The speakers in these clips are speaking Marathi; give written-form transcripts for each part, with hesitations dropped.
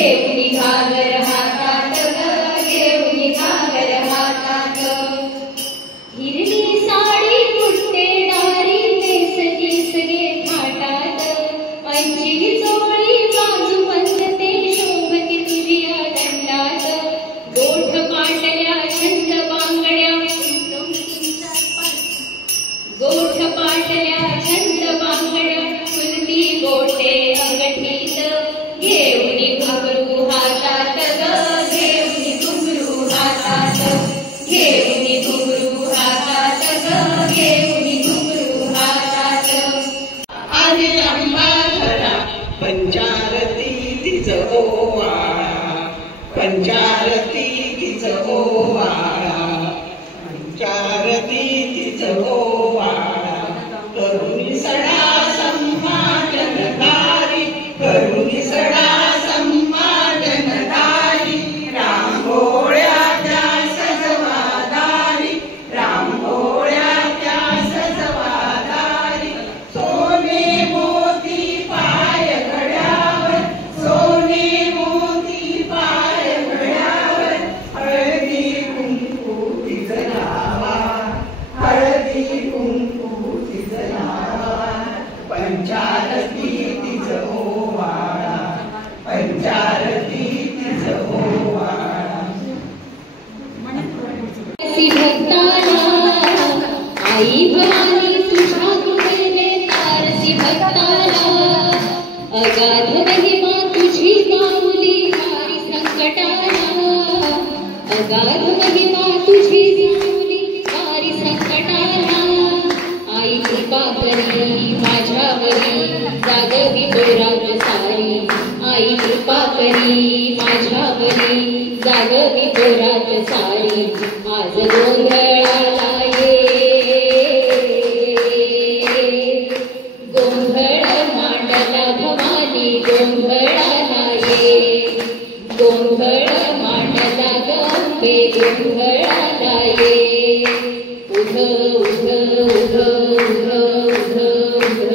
घेऊनी घागर हातात ग, घेऊनी घागर हातात. हिरवी साडी बुट्टेदारी नेसली सगळे थाटात. अंची चोळी बाजूबंद ते शोभती तुझ्या दंडात. गोठ पाटल्या छंद बांगड्या, गोठ पाटल्या छंद बांगड्या, फुलती गोटे अंगठीत. घेऊनी घुंगरू हातात ग, घेऊनी घुंगरू हातात. घेऊनी घुंगरू हातात ग, घेऊनी घुंगरू हातात. आली अंबाधरा पंचारती तिच ओवाळा, पंचारती तिच ओवाळा, पंचारती तिच ओवाळा. करुणी सडा संभाजनधारी, करुणी सडा संभाजनधारी. रांगोळ्या त्या सजवादारी, रांगोळ्या त्या सजवादारी. सोने मोती पाय घड्यावर, सोने मोती पाय घड्यावर. हळदी कुंकू तिच लावा, हळदी कुंकू तिच लावा. पंचारती तिच ओवाळा, पंचारती तिच ओवाळा. भक्ताला आई भवानी तुझ्या कृपेने तारसी भक्ताला. अगाध महिमा तुझी गाऊली वारी संकटाला. अगाध महिमा तुझी गाऊली वारी संकटाला. आई कृपा करी माझ्यावरी जागवी तोरात सारी. आई कृपा करी माझ्यावरी जागवी तोरात सारी. आज गोंधळाला ये, गोंधळ मांडला भवानी गोंधळाला ये. गोंधळ मांडला गंगे गोंधळाला ये. उध उध उध उध उध उध उध.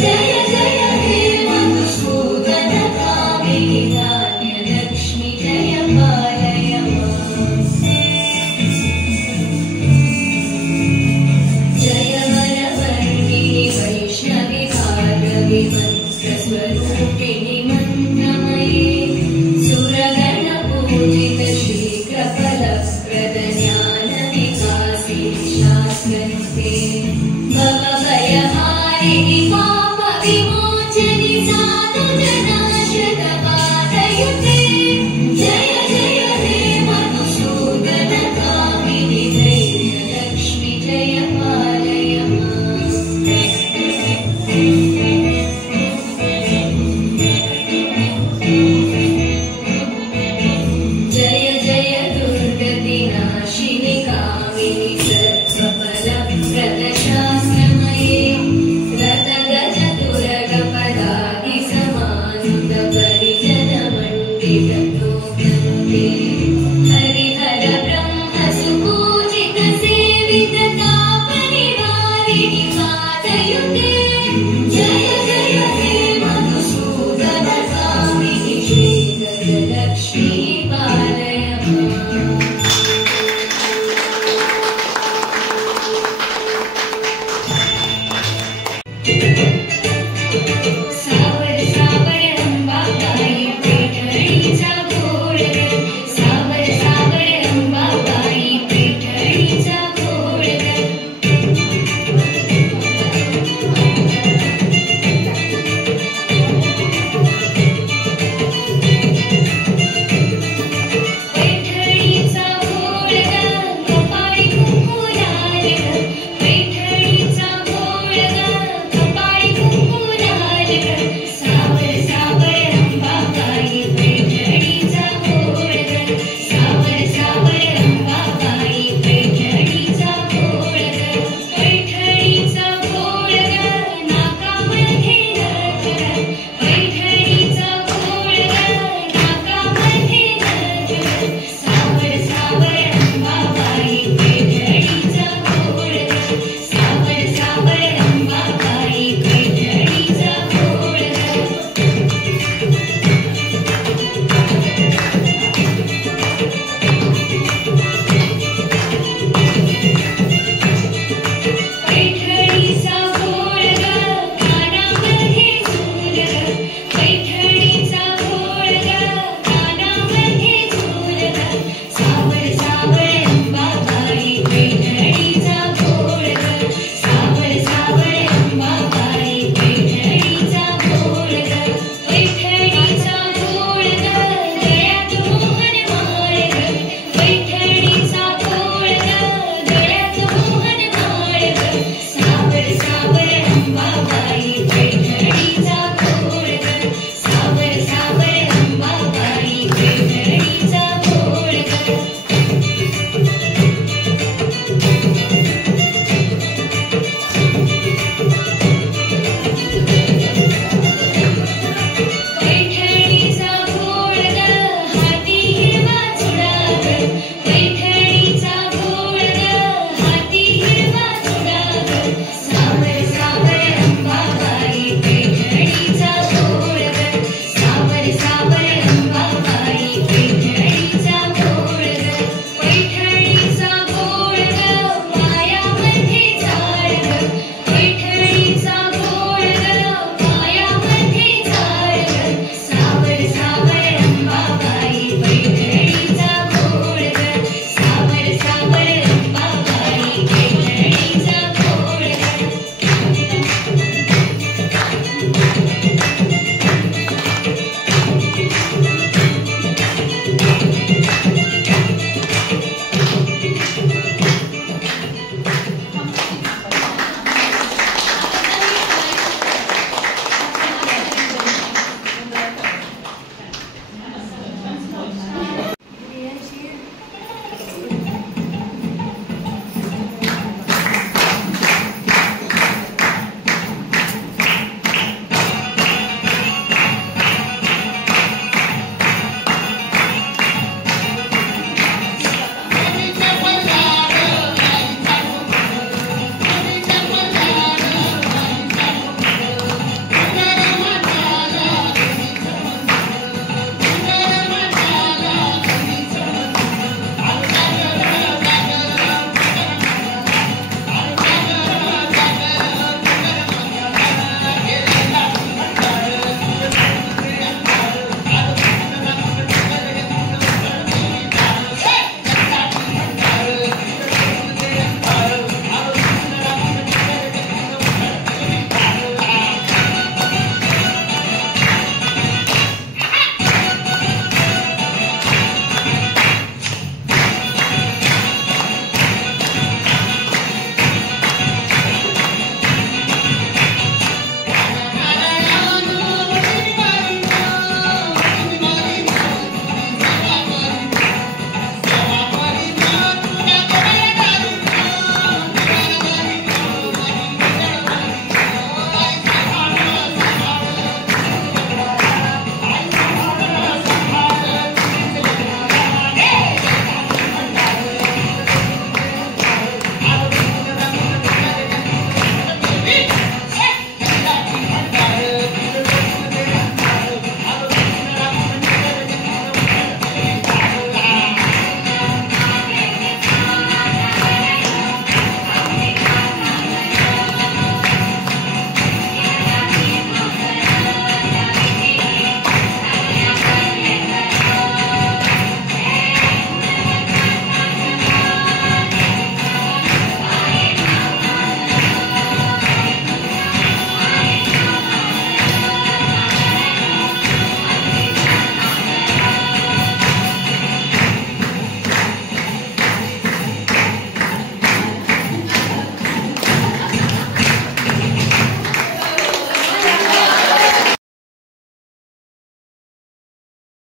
जय जय हे मधुसूदन कामिनि धान्यलक्ष्मि जय पालय माम्। जय वरवर्णिनि वैष्णवि भार्गवि मंत्रस्वरूपिणि मन्त्रमये सुरगणपूजित शीघ्रफलप्रद ज्ञानविकासिनि शास्त्रस्ते भवभयहारिणि पापविमोचनि साधुजनाश्रितपादयुते जय जय हे मधुसूदन कामिनि धैर्यलक्ष्मि जय पालय माम्। जय जय दुर्गतिनाशिनि कामिनि सर्वफलप्रद शास्त्रमये रतगजतुरगपदादिसमानुत परिजनमण्डिततोकन्ते हरिहर ब्रह्मसुपूजित सेवित तापनिवारिणि पादयुते जय जय हे मधुसूदन कामिनि श्रीगजलक्ष्मी पालय माम्।